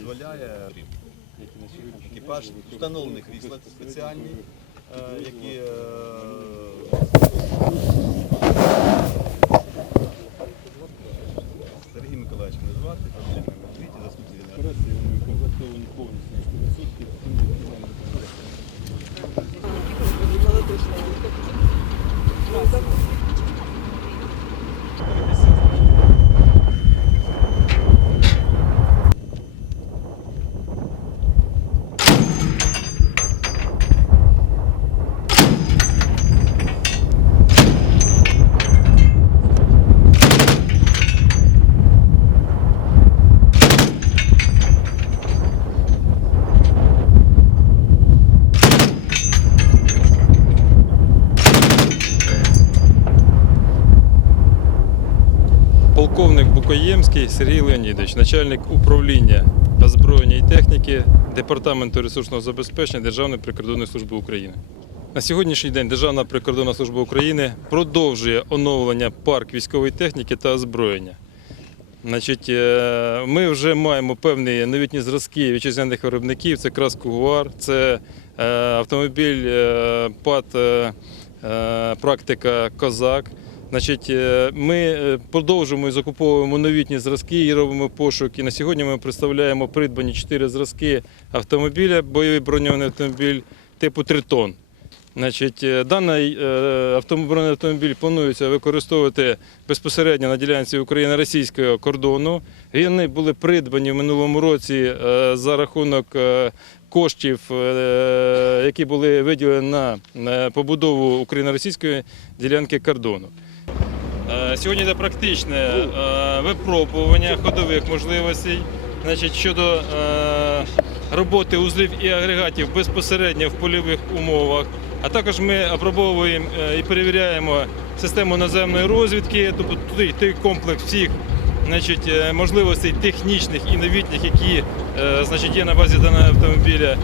дозволяє екіпаж встановлених крісла спеціальні, е, які Полковник Букоємський Сергій Леонідович, начальник управління озброєння і техніки Департаменту ресурсного забезпечення Державної прикордонної служби України. На сьогоднішній день Державна прикордонна служба України продовжує оновлення парк військової техніки та озброєння. Значить, е, ми вже маємо певні новітні зразки вітчизняних виробників. Це краску Гуар, це е, автомобіль е, е, практика Козак. Е, ми е, продовжуємо і закуповуємо новітні зразки і робимо пошуки. На сьогодні ми представляємо придбані чотири зразки автомобіля, бойовий броньований автомобіль типу Тритон. Е, даний автомобільний автомобіль планується використовувати безпосередньо на ділянці України-російського кордону. Вони були придбані в минулому році за рахунок коштів, які були виділені на побудову україно-російської ділянки кордону. Сьогодні йде практичне е, випробування ходових можливостей значить, щодо е, роботи узлів і агрегатів безпосередньо в польових умовах. А також ми опробовуємо е, і перевіряємо систему наземної розвідки, тобто той, комплекс всіх значить, можливостей технічних і новітніх, які значить, є на базі даного автомобіля.